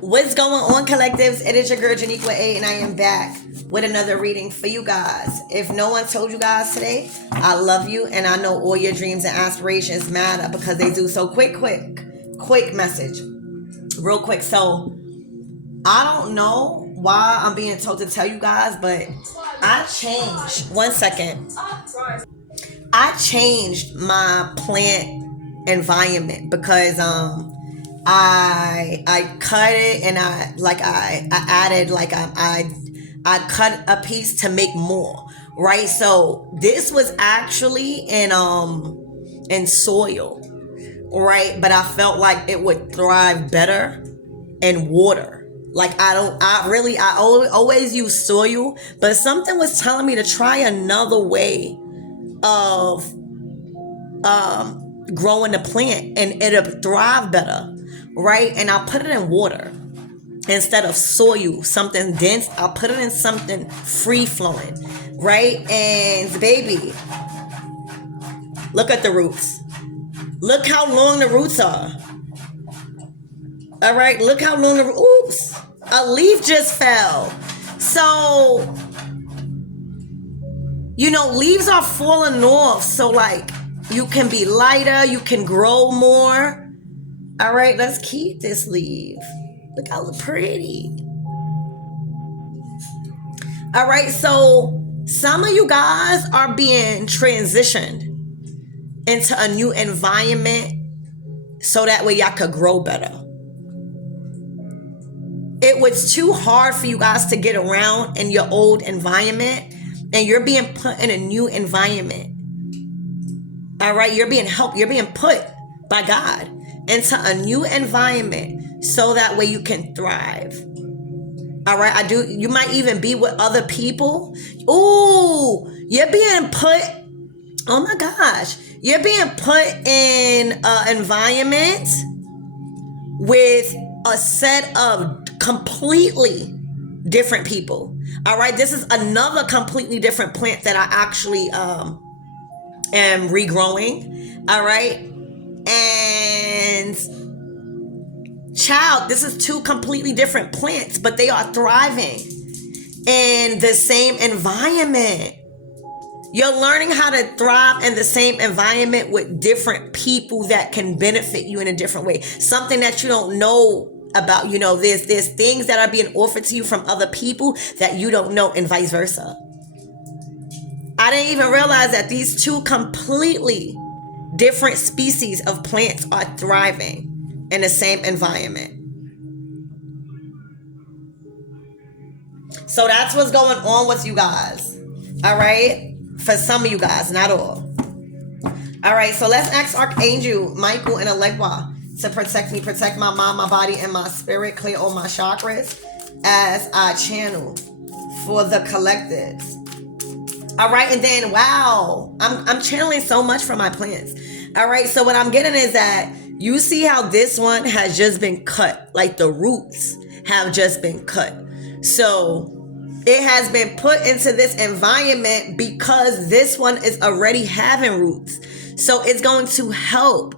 What's going on, collectives? It is your girl Janiqua A, and I am back with another reading for you guys. If no one told you guys today, I love you, and I know all your dreams and aspirations matter because they do. So quick message, real quick. So I don't know why I'm being told to tell you guys, but I changed. 1 second. I changed my plant environment because I cut it, and I added, I cut a piece to make more, right? So this was actually in soil, right? But I felt like it would thrive better in water. Like I always use soil, but something was telling me to try another way of growing the plant, and it'll thrive better, right? And I'll put it in water instead of soil, something dense. I'll put it in something free flowing, right? And baby, look at the roots. Look how long the roots are. All right, look how long oops, a leaf just fell. So, leaves are falling off. So like, you can be lighter, you can grow more. All right, let's keep this leaf. Look how pretty. All right, so some of you guys are being transitioned into a new environment so that way y'all could grow better. It was too hard for you guys to get around in your old environment, and you're being put in a new environment. All right, you're being helped. You're being put by God into a new environment so that way you can thrive. All right, you might even be with other people. Ooh, you're being put, oh my gosh, you're being put in an environment with a set of completely different people. All right, this is another completely different plant that I actually am regrowing. All right, and child, this is two completely different plants, but they are thriving in the same environment. You're learning how to thrive in the same environment with different people that can benefit you in a different way. Something that you don't know about, there's things that are being offered to you from other people that you don't know, and vice versa. I didn't even realize that these two completely different species of plants are thriving in the same environment. So that's what's going on with you guys. All right, for some of you guys, not all. All right, so let's ask Archangel Michael and Elegua to protect me, protect my mind, my body, and my spirit, clear all my chakras as I channel for the collectives. All right, and then wow, I'm channeling so much from my plants. All right, so what I'm getting is that you see how this one has just been cut, like the roots have just been cut. So it has been put into this environment because this one is already having roots. So it's going to help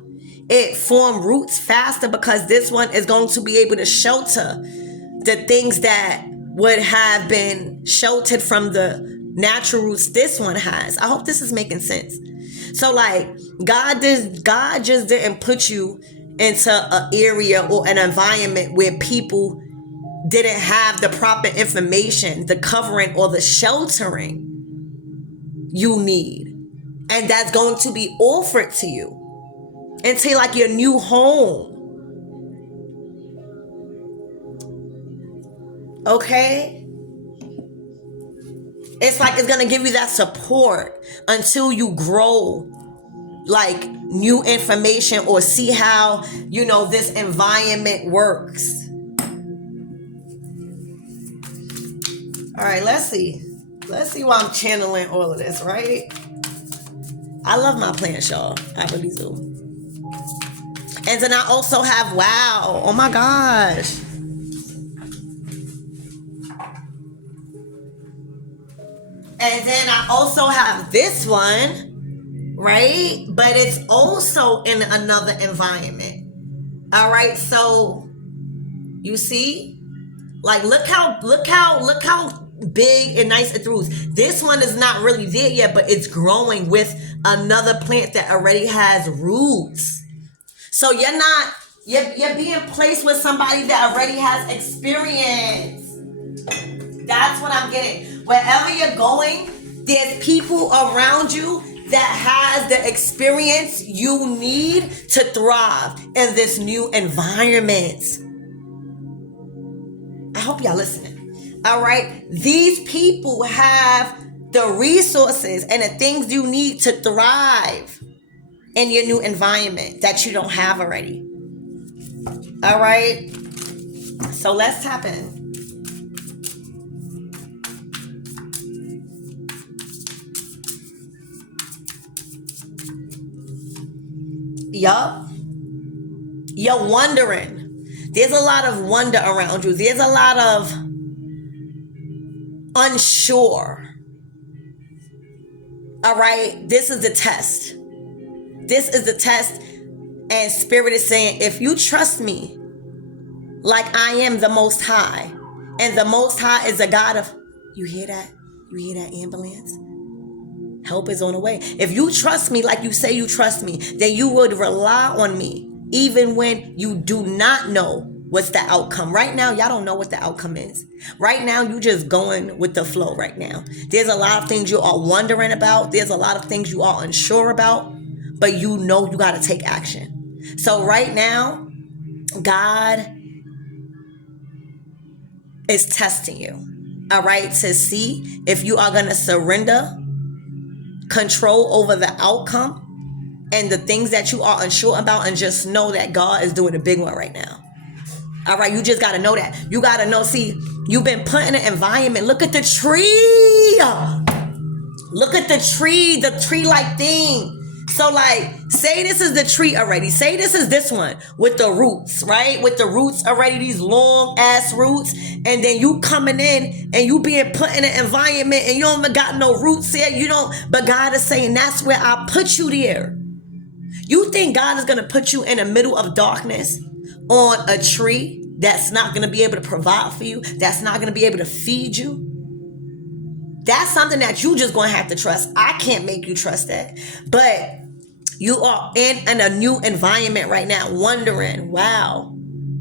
it form roots faster because this one is going to be able to shelter the things that would have been sheltered from the natural roots this one has. I hope this is making sense. So like God just didn't put you into an area or an environment where people didn't have the proper information, the covering or the sheltering you need. And that's going to be offered to you into like your new home. Okay? It's like it's going to give you that support until you grow like new information or see how, this environment works. All right, let's see. Let's see why I'm channeling all of this, right? I love my plants, y'all. I really do. And then I also have, wow, oh my gosh. And then I also have this one, right? But it's also in another environment. All right, so You see? Like, look how big and nice it roots. This one is not really there yet, but it's growing with another plant that already has roots. So you're being placed with somebody that already has experience. That's what I'm getting. Wherever you're going, there's people around you that has the experience you need to thrive in this new environment. I hope y'all listening. All right. These people have the resources and the things you need to thrive in your new environment that you don't have already. All right. So let's tap in. Yup. You're wondering. There's a lot of wonder around you. There's a lot of unsure. All right. This is the test. This is the test. And Spirit is saying, if you trust me like I am the Most High, and the Most High is a God of, you hear that? You hear that ambulance? Help is on the way. If you trust me like you say you trust me, then you would rely on me even when you do not know what's the outcome. Right now, y'all don't know what the outcome is. Right now, you just going with the flow right now. There's a lot of things you are wondering about. There's a lot of things you are unsure about, but you know you got to take action. So right now, God is testing you, all right, to see if you are going to surrender control over the outcome and the things that you are unsure about, and just know that God is doing a big one right now. All right, you just got to know that. You got to know, see, you've been put in an environment. Look at the tree. Look at the tree-like thing. So like, say this is the tree already. Say this one with the roots, right? With the roots already, these long ass roots. And then you coming in and you being put in an environment and you don't got no roots here. You don't, but God is saying that's where I put you there. You think God is going to put you in the middle of darkness on a tree that's not going to be able to provide for you, that's not going to be able to feed you? That's something that you just going to have to trust. I can't make you trust that. But you are in a new environment right now, wondering, wow,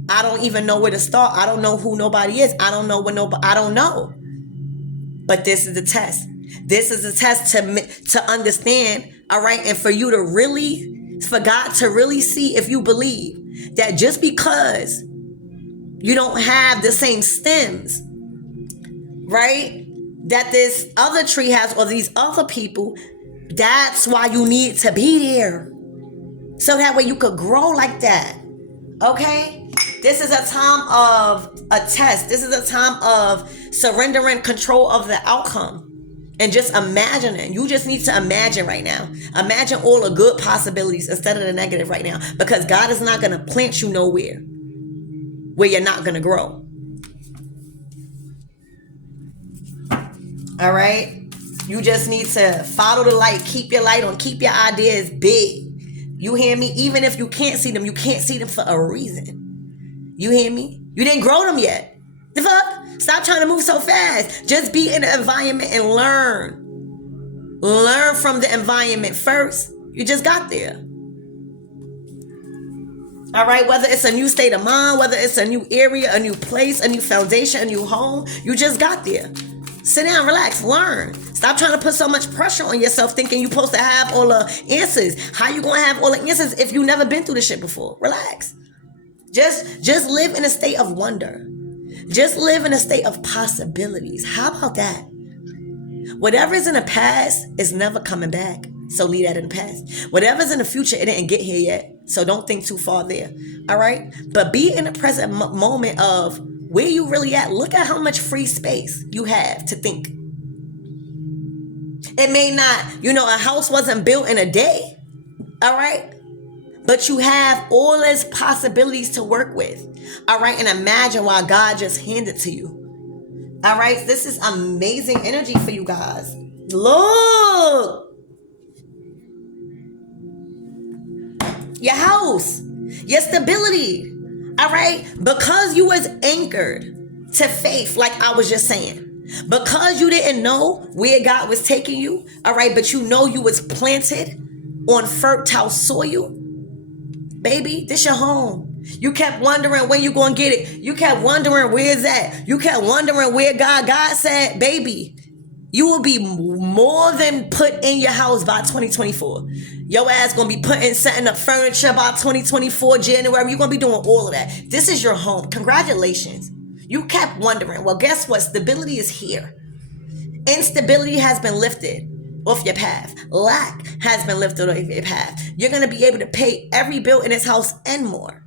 I don't even know where to start. I don't know who nobody is. I don't know what nobody, I don't know. But this is the test. This is the test to understand, all right? And for you to really, for God to really see if you believe that just because you don't have the same stems, right, that this other tree has, or these other people, that's why you need to be there. So that way you could grow like that. Okay? This is a time of a test. This is a time of surrendering control of the outcome. And just imagining. You just need to imagine right now. Imagine all the good possibilities instead of the negative right now. Because God is not going to plant you nowhere where you're not going to grow. All right? You just need to follow the light. Keep your light on. Keep your ideas big. You hear me? Even if you can't see them, you can't see them for a reason. You hear me? You didn't grow them yet. The fuck? Stop trying to move so fast. Just be in the environment and learn. Learn from the environment first. You just got there. All right? Whether it's a new state of mind, whether it's a new area, a new place, a new foundation, a new home, you just got there. Sit down, relax, learn. Stop trying to put so much pressure on yourself thinking you're supposed to have all the answers. How you going to have all the answers if you never been through this shit before? Relax. Just live in a state of wonder. Just live in a state of possibilities. How about that? Whatever's in the past is never coming back. So leave that in the past. Whatever's in the future, it didn't get here yet. So don't think too far there. All right? But be in the present moment of where you really at. Look at how much free space you have to think. It may not, a house wasn't built in a day. All right? But you have all these possibilities to work with. All right? And imagine why God just handed it to you. All right? This is amazing energy for you guys. Look. Your house. Your stability. All right? Because you was anchored to faith, like I was just saying. Because you didn't know where God was taking you, all right, but you know you was planted on fertile soil, baby, this your home. You kept wondering when you gonna get it. You kept wondering where's that. You kept wondering where God said, baby, you will be more than put in your house by 2024. Your ass gonna be setting up furniture by 2024 January. You're gonna be doing all of that. This is your home. Congratulations. You kept wondering. Well, guess what? Stability is here. Instability has been lifted off your path. Lack has been lifted off your path. You're going to be able to pay every bill in this house and more.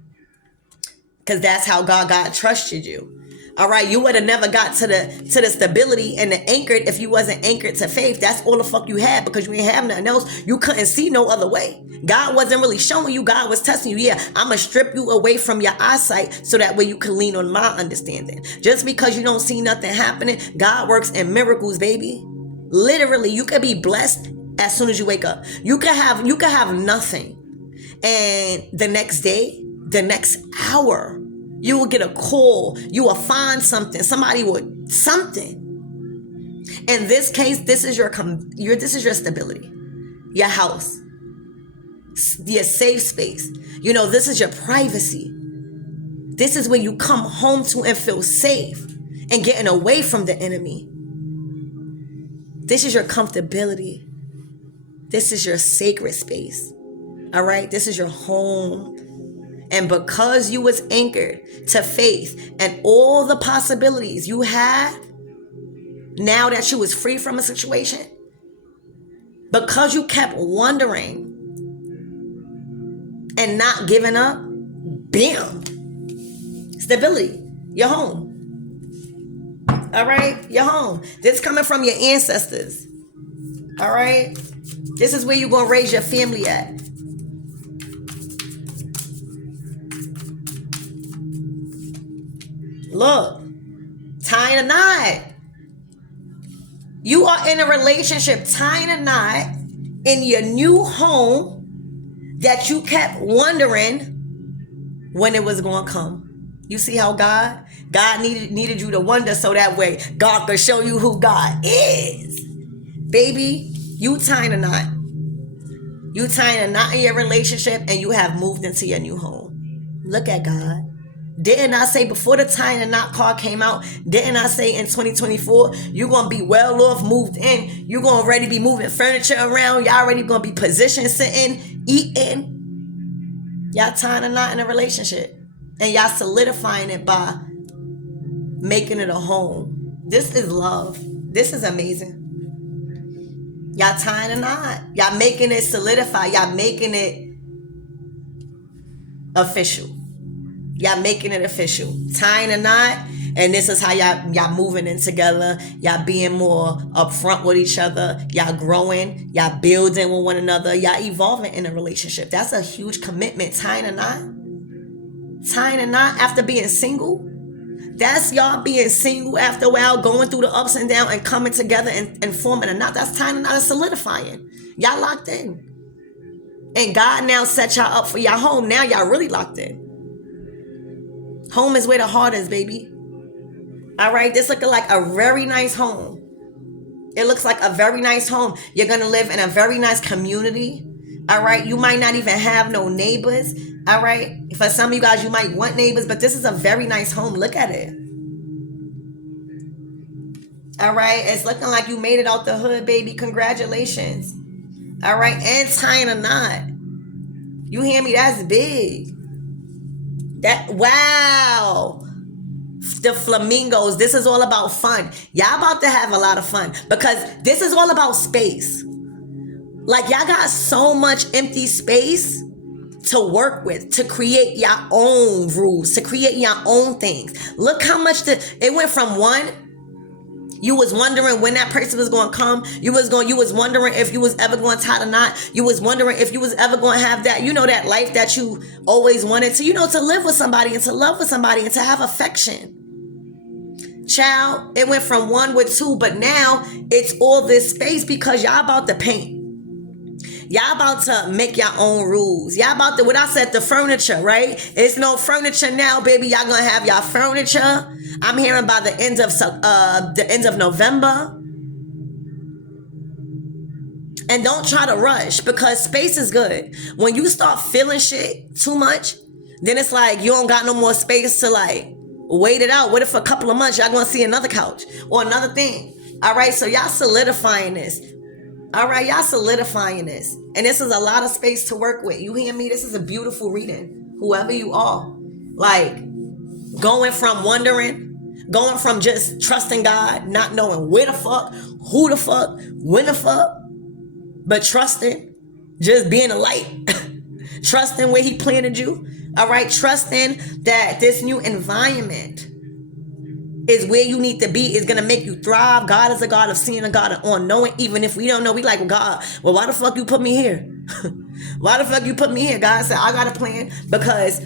Because that's how God trusted you. All right, you would have never got to the stability and the anchored if you wasn't anchored to faith. That's all the fuck you had, because you ain't have nothing else. You couldn't see no other way. God wasn't really showing you. God was testing you. Yeah, I'm going to strip you away from your eyesight so that way you can lean on my understanding. Just because you don't see nothing happening, God works in miracles, baby. Literally, you could be blessed as soon as you wake up. You could have nothing. And the next day, the next hour, you will get a call. You will find something. Somebody would something. In this case, this is your stability, your house, your safe space. You know, this is your privacy. This is where you come home to and feel safe and getting away from the enemy. This is your comfortability. This is your sacred space. All right, this is your home. And because you was anchored to faith and all the possibilities you had, now that you was free from a situation, because you kept wondering and not giving up, bam, stability, you're home. All right, you're home. This coming from your ancestors. All right, this is where you're going to raise your family at. Look, tying a knot. You are in a relationship, tying a knot in your new home that you kept wondering when it was going to come. You see how God needed you to wonder so that way God could show you who God is. Baby, you tying a knot. You tying a knot in your relationship and you have moved into your new home. Look at God. Didn't I say before the tying a knot card came out, didn't I say in 2024, you're going to be well off, moved in. You're going to already be moving furniture around. Y'all already going to be positioned, sitting, eating. Y'all tying a knot in a relationship. And y'all solidifying it by making it a home. This is love. This is amazing. Y'all tying a knot. Y'all making it solidify. Y'all making it official. Y'all making it official. Tying a knot. And this is how y'all moving in together. Y'all being more upfront with each other. Y'all growing. Y'all building with one another. Y'all evolving in a relationship. That's a huge commitment. Tying a knot. Tying a knot after being single. That's y'all being single after a while, going through the ups and downs and coming together and forming a knot. That's tying a knot and solidifying. Y'all locked in. And God now set y'all up for y'all home. Now y'all really locked in. Home is where the heart is, baby. All right, this looking like a very nice home. It looks like a very nice home. You're going to live in a very nice community. All right, you might not even have no neighbors. All right, for some of you guys, you might want neighbors, but this is a very nice home. Look at it. All right, it's looking like you made it out the hood, baby. Congratulations. All right, and tying a knot. You hear me? That's big. Wow. The flamingos. This is all about fun. Y'all about to have a lot of fun because this is all about space. Like y'all got so much empty space to work with, to create your own rules, to create your own things. Look how much it went from one. You was wondering when that person was going to come. You was wondering if you was ever going to tie the knot. You was wondering if you was ever going to have that, that life that you always wanted to, to live with somebody and to love with somebody and to have affection. Child, it went from one with two, but now it's all this space because y'all about to paint. Y'all about to make your own rules. Y'all about to, what I said, the furniture, right? It's no furniture now, baby. Y'all gonna have y'all furniture. I'm hearing by the end of November. And don't try to rush, because space is good. When you start feeling shit too much, then it's like you don't got no more space to like wait it out. What if a couple of months y'all gonna see another couch or another thing? All right, so y'all solidifying this. All right, y'all solidifying this. And this is a lot of space to work with. You hear me? This is a beautiful reading. Whoever you are. Like, going from wondering, going from just trusting God, not knowing where the fuck, who the fuck, when the fuck, but trusting, just being a light. Trusting where he planted you. All right, trusting that this new environment is where you need to be, is gonna make you thrive. God is a God of seeing, a God of on knowing. Even if we don't know, we like, well, God, well, why the fuck you put me here? Why the fuck you put me here? God said, I got a plan, because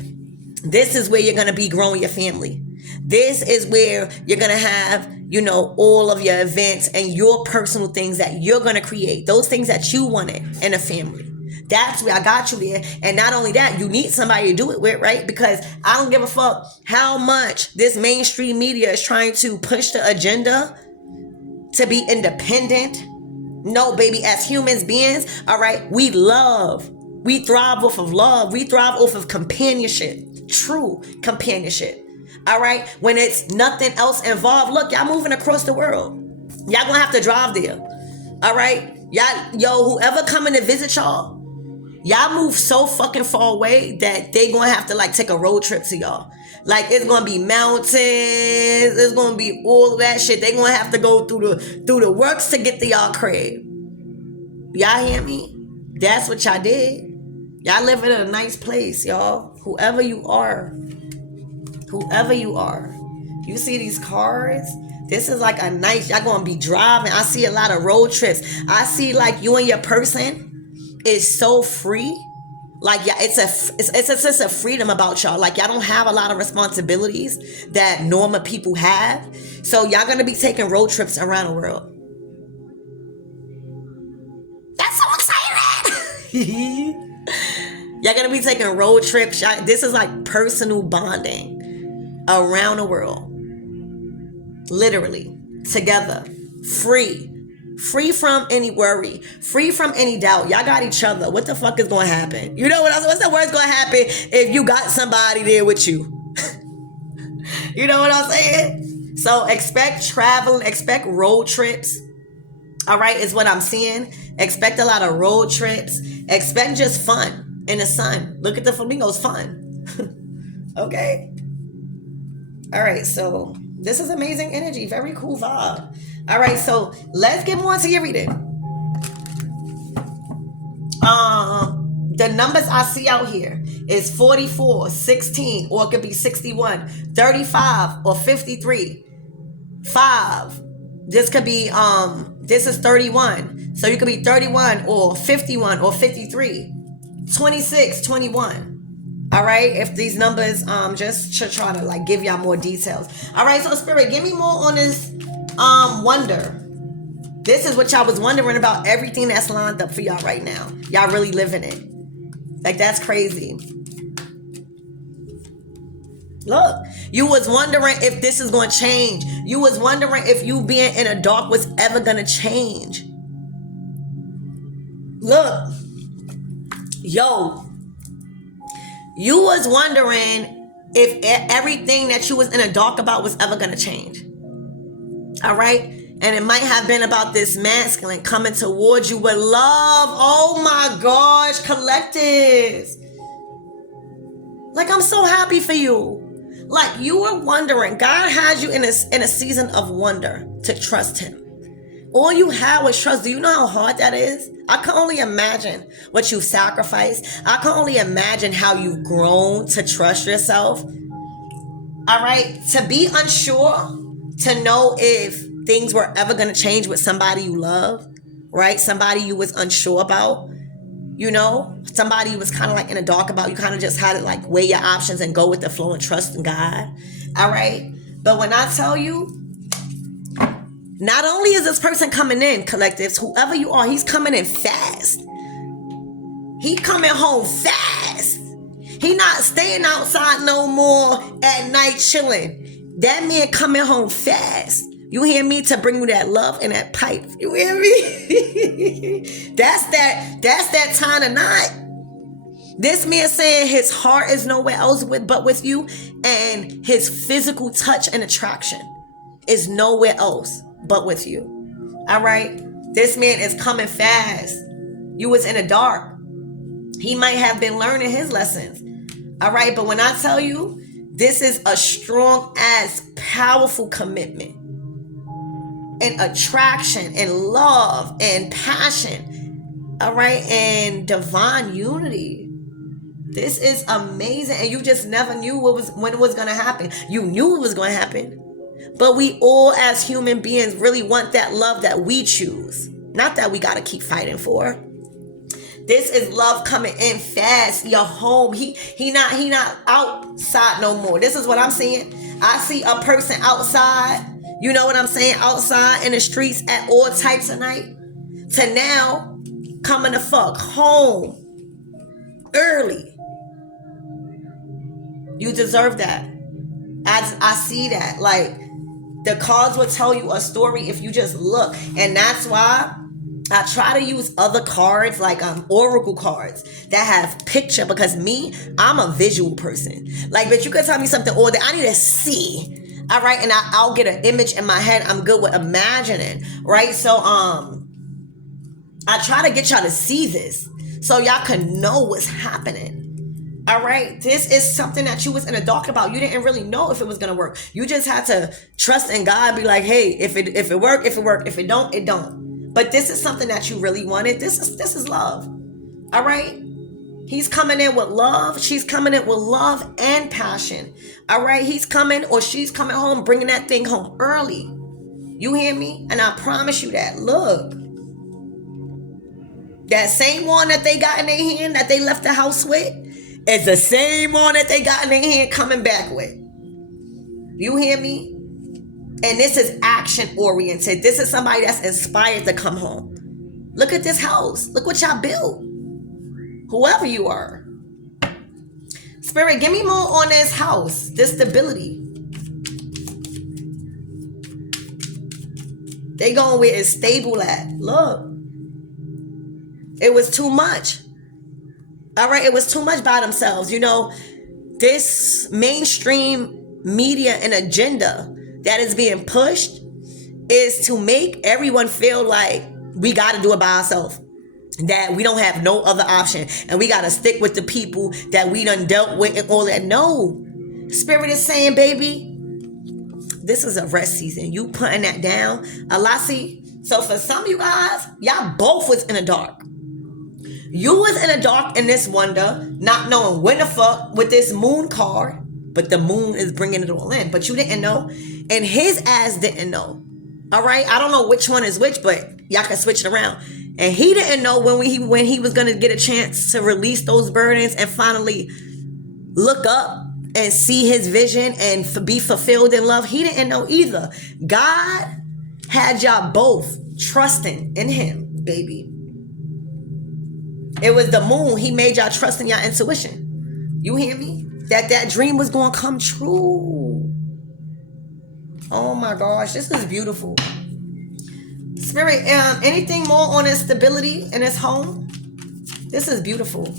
this is where you're gonna be growing your family. This is where you're gonna have, you know, all of your events and your personal things that you're gonna create. Those things that you wanted in a family. That's where I got you there. And not only that, you need somebody to do it with, right? Because I don't give a fuck how much this mainstream media is trying to push the agenda to be independent. No, baby, as humans beings, all right, we love. We thrive off of love. We thrive off of companionship. True companionship. All right? When it's nothing else involved. Look, y'all moving across the world. Y'all gonna have to drive there. All right? Y'all, whoever coming to visit y'all move so fucking far away that they gonna have to like take a road trip to y'all. Like, it's gonna be mountains, it's gonna be all of that shit. They gonna have to go through the works to get to y'all crib. Y'all hear me? That's what y'all did. Y'all live in a nice place, y'all. Whoever you are. You see these cars? This is like a nice, y'all gonna be driving. I see a lot of road trips. I see like you and your person is so free. Like, yeah, it's a freedom about y'all. Like, y'all don't have a lot of responsibilities that normal people have. So y'all gonna be taking road trips around the world. That's so exciting. Y'all gonna be taking road trips. This is like personal bonding around the world. Literally. Together. Free. Free from any worry. Free from any doubt. Y'all got each other. What the fuck is going to happen? You know what's the worst going to happen if you got somebody there with you? You know what I'm saying? So expect traveling. Expect road trips. All right, is what I'm seeing. Expect a lot of road trips. Expect just fun in the sun. Look at the flamingos. Fun. Okay. All right, so this is amazing energy. Very cool vibe. All right, so let's get more into your reading. The numbers I see out here is 44, 16, or it could be 61, 35, or 53, 5. This could be, this is 31. So you could be 31 or 51 or 53, 26, 21. All right, if these numbers, just to try to like give y'all more details. All right, so Spirit, give me more on this wonder. This is what y'all was wondering about, everything that's lined up for y'all right now. Y'all really living it. Like, that's crazy. Look, you was wondering if this is going to change. You was wondering if you being in a dark was ever going to change. Look, yo, you was wondering if everything that you was in a dark about was ever going to change. All right? And it might have been about this masculine coming towards you with love. Oh my gosh, collectives. Like, I'm so happy for you. Like, you were wondering. God has you in a season of wonder to trust him. All you had was trust. Do you know how hard that is? I can only imagine what you sacrificed. I can only imagine how you've grown to trust yourself. All right? To be unsure, to know if things were ever going to change with somebody you love, right? Somebody you was unsure about, you know? Somebody you was kind of like in the dark about. You kind of just had to like weigh your options and go with the flow and trust in God. All right? But when I tell you, not only is this person coming in, collectives, whoever you are, he's coming in fast. He coming home fast. He not staying outside no more at night chilling. That man coming home fast. You hear me? To bring you that love and that pipe. You hear me? That's that time of night. This man saying his heart is nowhere else but with you, and his physical touch and attraction is nowhere else but with you. All right? This man is coming fast. You was in the dark. He might have been learning his lessons. All right? But when I tell you, this is a strong ass, powerful commitment and attraction and love and passion. All right? And divine unity. This is amazing, and you just never knew when it was going to happen. You knew it was going to happen, but we all as human beings really want that love that we choose, not that we got to keep fighting for. This is love coming in fast. Your home. He not outside no more. This is what I'm saying. I see a person outside. You know what I'm saying? Outside in the streets at all types of night. To now coming to fuck home early. You deserve that. I see that. Like, the cards will tell you a story if you just look. And that's why I try to use other cards, like oracle cards that have picture, because I'm a visual person. Like, but you could tell me something or that I need to see. All right. And I'll get an image in my head. I'm good with imagining. Right. So I try to get y'all to see this so y'all can know what's happening. All right, this is something that you was in the dark about. You didn't really know if it was gonna work. You just had to trust in God. Be like, hey, if it work, if it work. If it don't, it don't. But this is something that you really wanted. This is love. All right, he's coming in with love. She's coming in with love and passion. All right, he's coming or she's coming home, bringing that thing home early. You hear me? And I promise you that. Look, that same one that they got in their hand that they left the house with. It's the same one that they got in their hand coming back with. You hear me? And this is action oriented. This is somebody that's inspired to come home. Look at this house. Look what y'all built. Whoever you are. Spirit, give me more on this house. This stability. They going where it's stable at. Look. It was too much. All right, it was too much by themselves. You know, this mainstream media and agenda that is being pushed is to make everyone feel like we got to do it by ourselves, that we don't have no other option, and we got to stick with the people that we done dealt with and all that. No, Spirit is saying, baby, this is a rest season. You putting that down. Alasi. So for some of you guys, y'all both was in the dark. You was in the dark in this wonder, not knowing when the fuck with this moon card, but the moon is bringing it all in. But you didn't know, and his ass didn't know. All right, I don't know which one is which, but y'all can switch it around. And he didn't know when he was gonna get a chance to release those burdens and finally look up and see his vision and be fulfilled in love. He didn't know either. God had y'all both trusting in him, baby. It was the moon. He made y'all trust in your intuition. You hear me? That dream was going to come true. Oh my gosh, this is beautiful. Spirit, anything more on his stability in his home? This is beautiful.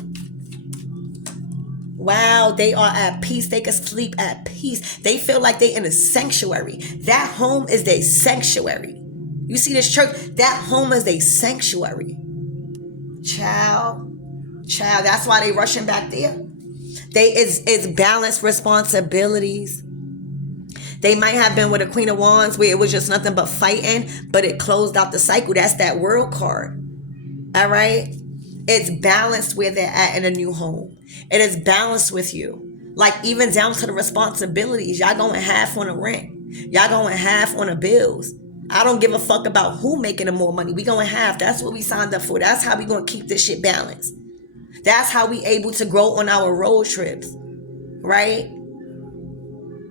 Wow, they are at peace. They can sleep at peace. They feel like they in a sanctuary. That home is their sanctuary. You see this church? That home is their sanctuary. Child, that's why they rushing back there. It's balanced responsibilities. They might have been with a Queen of Wands where it was just nothing but fighting, but it closed out the cycle. That's that World card. All right? It's balanced where they're at in a new home. It is balanced with you. Like, even down to the responsibilities. Y'all going half on the rent. Y'all going half on the bills. I don't give a fuck about who making the more money. We going half. That's what we signed up for. That's how we going to keep this shit balanced. That's how we able to grow on our road trips. Right?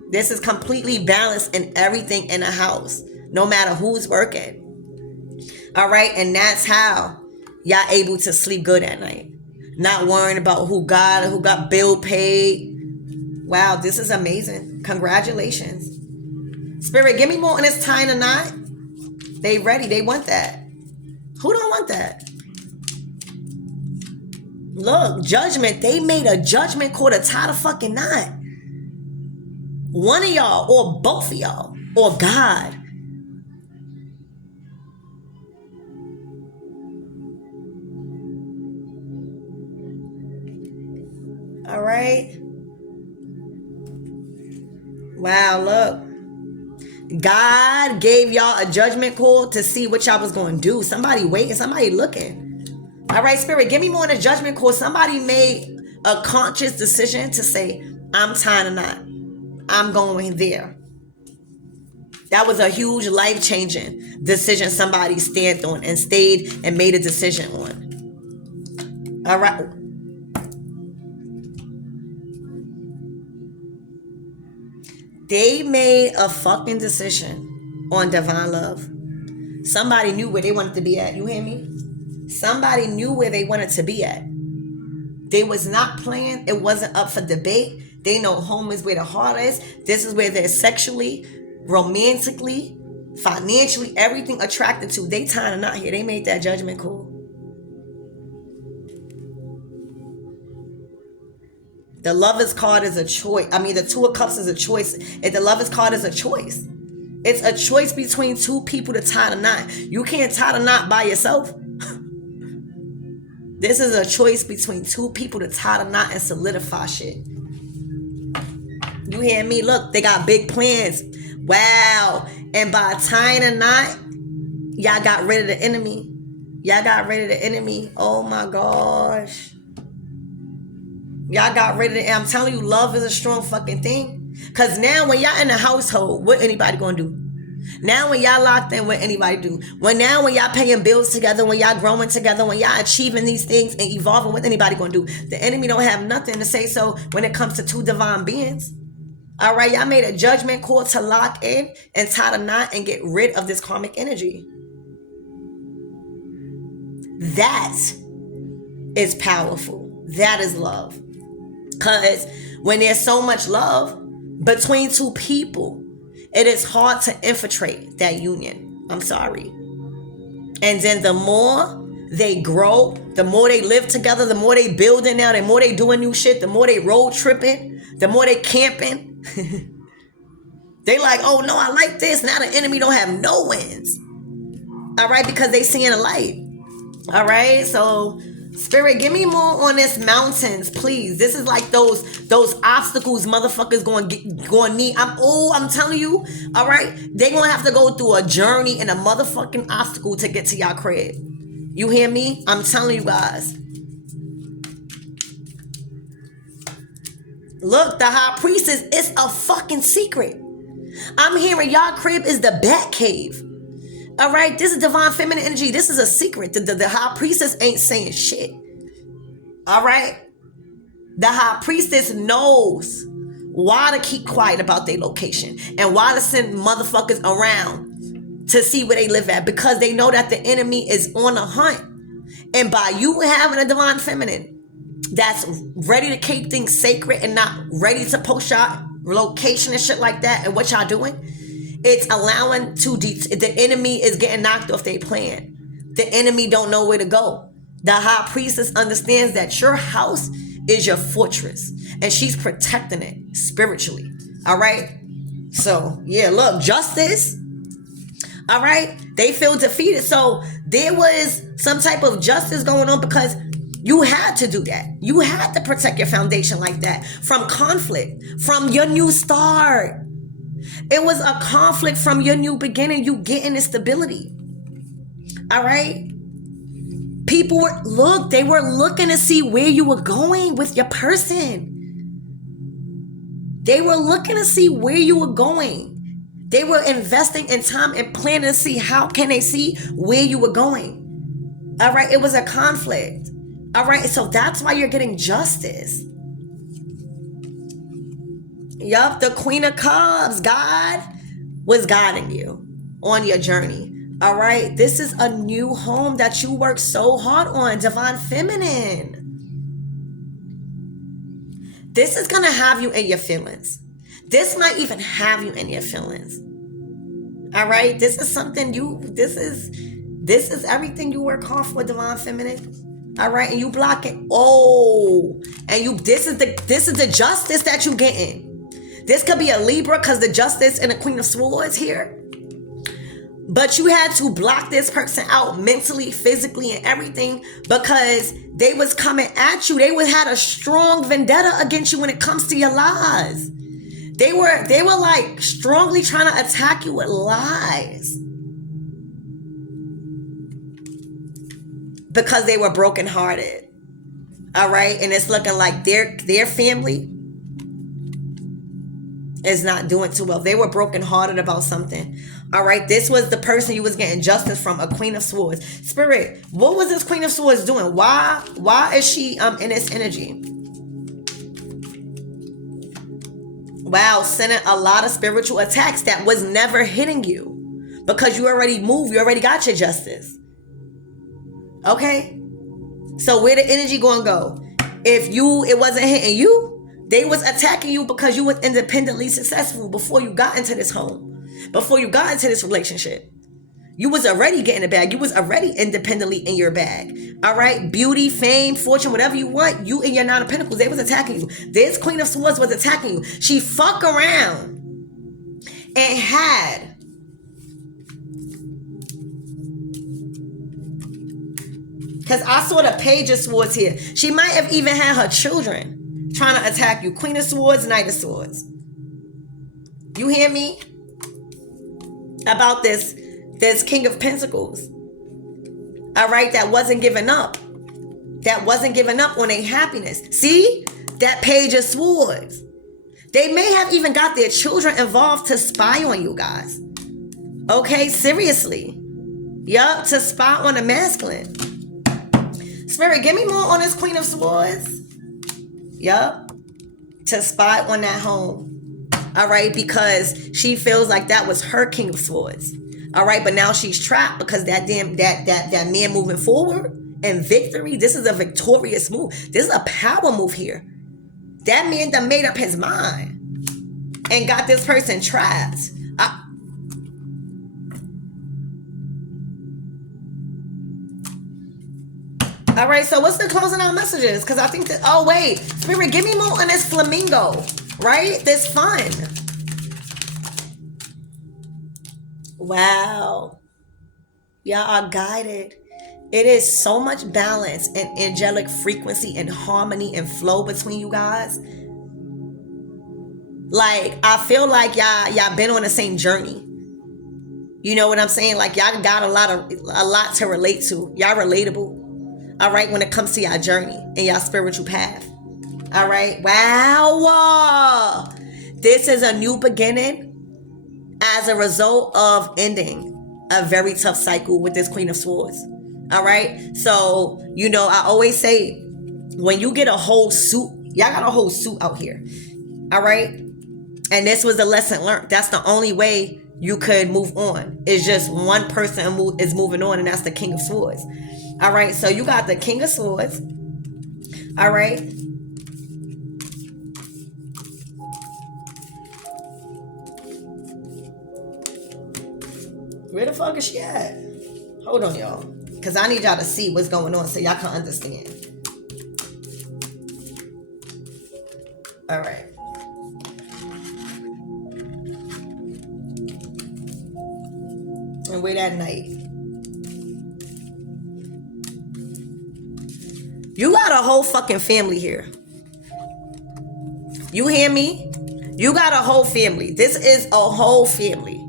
This is completely balanced in everything in the house. No matter who's working. All right? And that's how y'all able to sleep good at night. Not worrying about who got bill paid. Wow, this is amazing. Congratulations. Spirit, give me more on this tying a knot. They ready. They want that. Who don't want that? Look, judgment. They made a judgment call to tie the fucking knot. One of y'all or both of y'all or God. All right. Wow, look. God gave y'all a judgment call to see what y'all was going to do. Somebody waiting, somebody looking. All right, Spirit, give me more on a judgment call. Somebody made a conscious decision to say, I'm tying a knot. I'm going there. That was a huge life-changing decision somebody stand on and stayed and made a decision on. All right. They made a fucking decision on divine love. Somebody knew where they wanted to be at. You hear me? Somebody knew where they wanted to be at. They was not playing. It wasn't up for debate. They know home is where the heart is. This is where they're sexually, romantically, financially, everything attracted to. They tying a knot here. They made that judgment call. The Lover's card is a choice. I mean, the Two of Cups is a choice. If the Lover's card is a choice. It's a choice between two people to tie the knot. You can't tie the knot by yourself. This is a choice between two people to tie the knot and solidify shit. You hear me? Look, they got big plans. Wow. And by tying a knot, y'all got rid of the enemy. Y'all got rid of the enemy. Oh my gosh. Y'all got rid of it. And I'm telling you, love is a strong fucking thing. Because now when y'all in the household, what anybody gonna do? Now when y'all locked in, what anybody do? When y'all paying bills together, when y'all growing together, when y'all achieving these things and evolving, what anybody gonna do? The enemy don't have nothing to say so when it comes to two divine beings. All right, y'all made a judgment call to lock in and tie the knot and get rid of this karmic energy. That is powerful. That is love. Because when there's so much love between two people, it is hard to infiltrate that union. I'm sorry. And then the more they grow, the more they live together, the more they building now, the more they doing new shit, the more they road tripping, the more they camping. They like, oh no, I like this. Now the enemy don't have no wins. All right, because they seeing a light. All right, so Spirit, give me more on this mountains, please. This is like those obstacles motherfuckers going to need. I'm telling you, all right? They going to have to go through a journey and a motherfucking obstacle to get to y'all crib. You hear me? I'm telling you guys. Look, the High Priestess is a fucking secret. I'm hearing y'all crib is the Bat Cave. All right, this is divine feminine energy. This is a secret. The High Priestess ain't saying shit. All right? The High Priestess knows why to keep quiet about their location and why to send motherfuckers around to see where they live at, because they know that the enemy is on a hunt. And by you having a divine feminine that's ready to keep things sacred and not ready to post y'all location and shit like that and what y'all doing, it's allowing the enemy is getting knocked off their plan. The enemy don't know where to go. The High Priestess understands that your house is your fortress and she's protecting it spiritually. All right. So yeah, look, justice. All right. They feel defeated. So there was some type of justice going on because you had to do that. You had to protect your foundation like that from conflict, from your new start. It was a conflict from your new beginning. You getting the stability. All right. People they were looking to see where you were going with your person. They were looking to see where you were going. They were investing in time and planning to see how can they see where you were going. All right. It was a conflict. All right. So that's why you're getting justice. Yup, the Queen of Cups, God was guiding you on your journey. All right, this is a new home that you worked so hard on, divine feminine. This is gonna have you in your feelings. This might even have you in your feelings. All right, this is something this is everything you work hard for, divine feminine. All right, and you block it. Oh, and this is the justice that you getting. This could be a Libra because the justice and the Queen of Swords here. But you had to block this person out mentally, physically, and everything because they was coming at you. They had a strong vendetta against you when it comes to your lies. They were like strongly trying to attack you with lies. Because they were brokenhearted. All right? And it's looking like their family is not doing too well. They were brokenhearted about something. All right, this was the person you was getting justice from, a Queen of Swords. Spirit, what was this Queen of Swords doing? Why is she in this energy? Wow, sending a lot of spiritual attacks that was never hitting you because you already moved. You already got your justice. Okay, so where the energy gonna go? If it wasn't hitting you, they was attacking you because you was independently successful before you got into this home, before you got into this relationship. You was already getting a bag. You was already independently in your bag. All right, beauty, fame, fortune, whatever you want. You and your Nine of Pentacles, they was attacking you. This Queen of Swords was attacking you. She fuck around and had because I saw the Page of Swords here. She might have even had her children trying to attack you. Queen of Swords, Knight of Swords. You hear me? About this King of Pentacles. All right, that wasn't giving up. That wasn't giving up on their happiness. See? That Page of Swords. They may have even got their children involved to spy on you guys. Okay, seriously. Yup, to spy on the masculine. Spirit, give me more on this Queen of Swords. Yup. To spy on that home. All right, because she feels like that was her King of Swords. All right, but now she's trapped because that man moving forward and victory. This is a victorious move. This is a power move here. That man that made up his mind and got this person trapped. All right, so what's the closing out messages? Because I think that, oh wait, Spirit, give me more on this flamingo, right? This fun. Wow. Y'all are guided. It is so much balance and angelic frequency and harmony and flow between you guys. Like, I feel like y'all been on the same journey. You know what I'm saying? Like, y'all got a lot to relate to. Y'all relatable. All right, when it comes to y'all journey and y'all spiritual path. All right. Wow. This is a new beginning as a result of ending a very tough cycle with this Queen of Swords. All right. So, you know, I always say when you get a whole suit, y'all got a whole suit out here. All right. And this was a lesson learned. That's the only way you could move on. It's just one person is moving on, and that's the King of Swords. All right, so you got the King of Swords. All right. Where the fuck is she at? Hold on, y'all. Because I need y'all to see what's going on so y'all can understand. All right. And wait that night. You got a whole fucking family here. You hear me? You got a whole family. This is a whole family.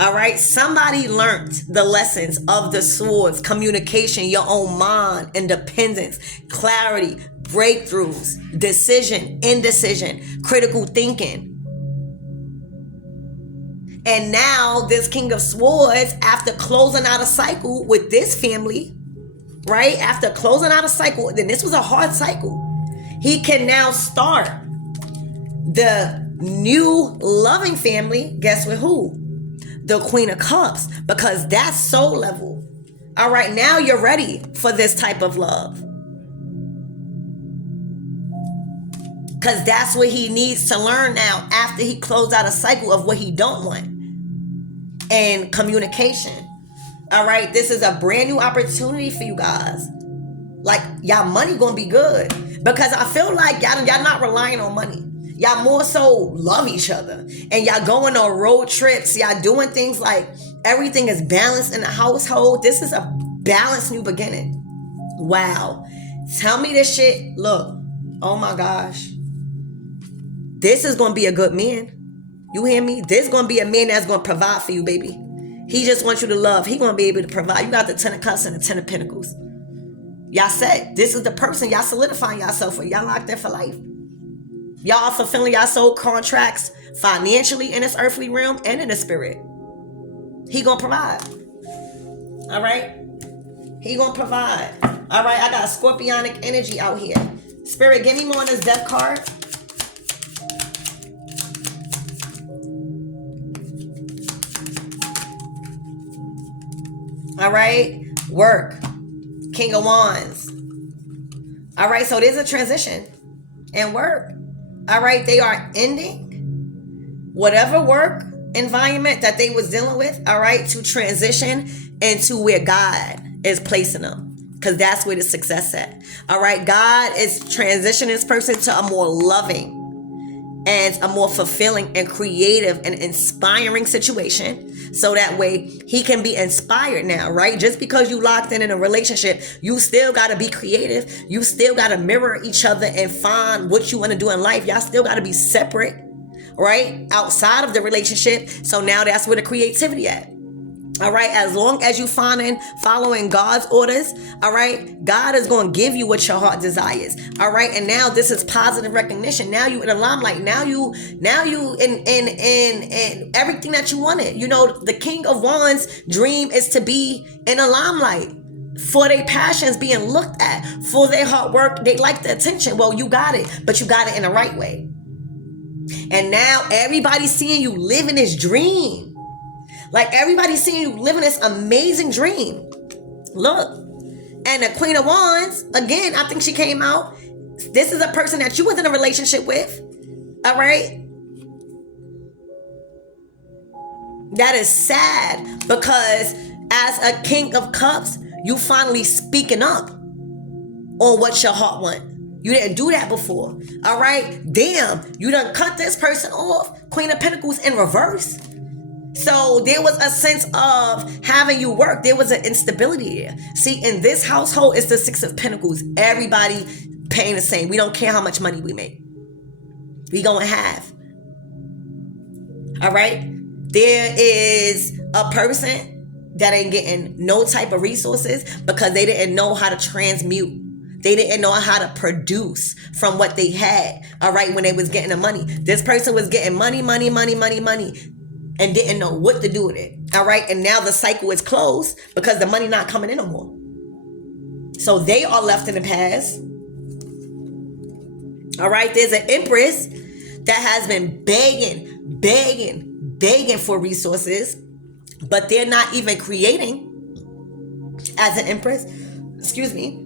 All right? Somebody learned the lessons of the swords, communication, your own mind, independence, clarity, breakthroughs, decision, indecision, critical thinking. And now this King of Swords, after closing out a cycle with this family, right? After closing out a cycle, then this was a hard cycle. He can now start the new loving family. Guess with who? The Queen of Cups, because that's soul level. All right, now you're ready for this type of love. Because that's what he needs to learn now after he closed out a cycle of what he don't want. And communication. All right, this is a brand new opportunity for you guys. Like, y'all money gonna be good. Because I feel like y'all not relying on money. Y'all more so love each other. And y'all going on road trips. Y'all doing things like everything is balanced in the household. This is a balanced new beginning. Wow. Tell me this shit. Look. Oh my gosh. This is going to be a good man. You hear me? This is going to be a man that's going to provide for you, baby. He just wants you to love. He going to be able to provide. You got the 10 of cups and the 10 of pentacles. Y'all said this is the person y'all solidifying yourself for. Y'all locked in for life. Y'all fulfilling y'all soul contracts financially in this earthly realm and in the spirit. He going to provide. All right? He going to provide. All right? I got a scorpionic energy out here. Spirit, give me more on this death card. All right, work, King of Wands. All right, so there's a transition and work. All right, they are ending whatever work environment that they was dealing with, all right, to transition into where God is placing them, because that's where the success at. All right, God is transitioning this person to a more loving and a more fulfilling and creative and inspiring situation, so that way he can be inspired now, right? Just because you locked in a relationship, you still got to be creative. You still got to mirror each other and find what you want to do in life. Y'all still got to be separate, right? Outside of the relationship. So now that's where the creativity at. All right, as long as you following God's orders, all right, God is going to give you what your heart desires. All right, and now this is positive recognition. Now you in the limelight. Now you in everything that you wanted. You know, the King of Wands' dream is to be in the limelight, for their passions being looked at, for their hard work. They like the attention. Well, you got it, but you got it in the right way. And now everybody's seeing you living this dream. Like, everybody's seeing you living this amazing dream. Look. And the Queen of Wands, again, I think she came out. This is a person that you was in a relationship with. All right? That is sad, because as a King of Cups, you finally speaking up on what your heart wants. You didn't do that before. All right? Damn, you done cut this person off. Queen of Pentacles in reverse. So there was a sense of having you work. There was an instability there. See, in this household, it's the Six of Pentacles. Everybody paying the same. We don't care how much money we make. We gonna have. All right? There is a person that ain't getting no type of resources because they didn't know how to transmute. They didn't know how to produce from what they had. All right? When they was getting the money. This person was getting money. And didn't know what to do with it. All right. And now the cycle is closed because the money not coming in no more. So they are left in the past. All right. There's an Empress that has been begging for resources, but they're not even creating as an Empress. Excuse me.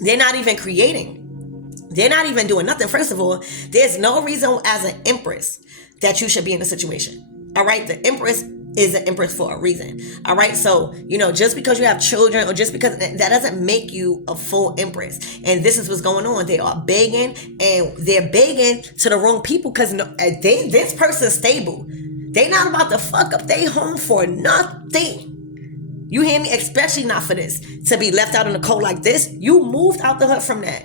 They're not even creating. They're not even doing nothing. First of all, there's no reason as an Empress that you should be in a situation. All right. The Empress is an Empress for a reason. All right. So, you know, just because you have children or just because that doesn't make you a full Empress. And this is what's going on. They are begging, and they're begging to the wrong people, because this person's stable. They not about to fuck up their home for nothing. You hear me? Especially not for this. To be left out in the cold like this. You moved out the hood from that.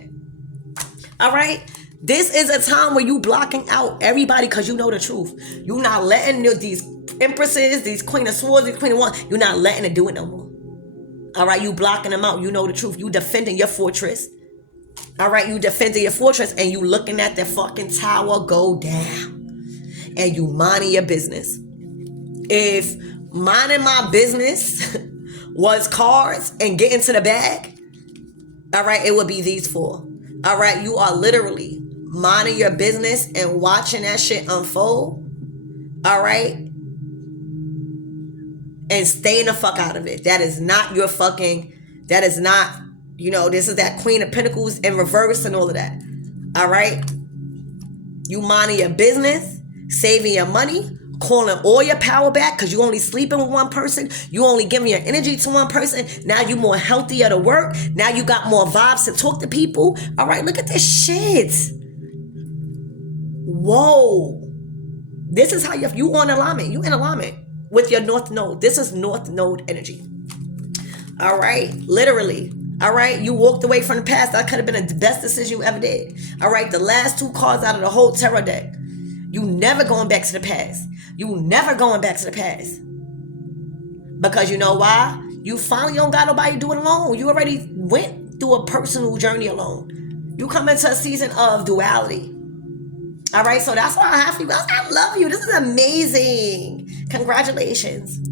All right. This is a time where you blocking out everybody because you know the truth. You not letting these Empresses, these Queen of Swords, these Queen of Wands, you're not letting it do it no more. All right, you blocking them out. You know the truth. You defending your fortress. All right, you defending your fortress, and you looking at the fucking tower go down, and you minding your business. If minding my business was cards and getting to the bag, all right, it would be these four. All right, you are literally minding your business and watching that shit unfold. All right, and staying the fuck out of it. That is not You know, this is that Queen of Pentacles in reverse and all of that. All right? You minding your business, saving your money, calling all your power back because you only sleeping with one person. You only giving your energy to one person. Now you more healthier to work. Now you got more vibes to talk to people. All right, look at this shit. Whoa. This is how you on alignment. You in alignment with your North Node. This is North Node energy. All right, literally. All right, you walked away from the past. That could have been the best decision you ever did. All right, the last 2 cards out of the whole tarot deck. You never going back to the past. You never going back to the past. Because you know why? You finally don't got nobody to do it alone. You already went through a personal journey alone. You come into a season of duality. All right, so that's what I have for you guys. I love you. This is amazing. Congratulations.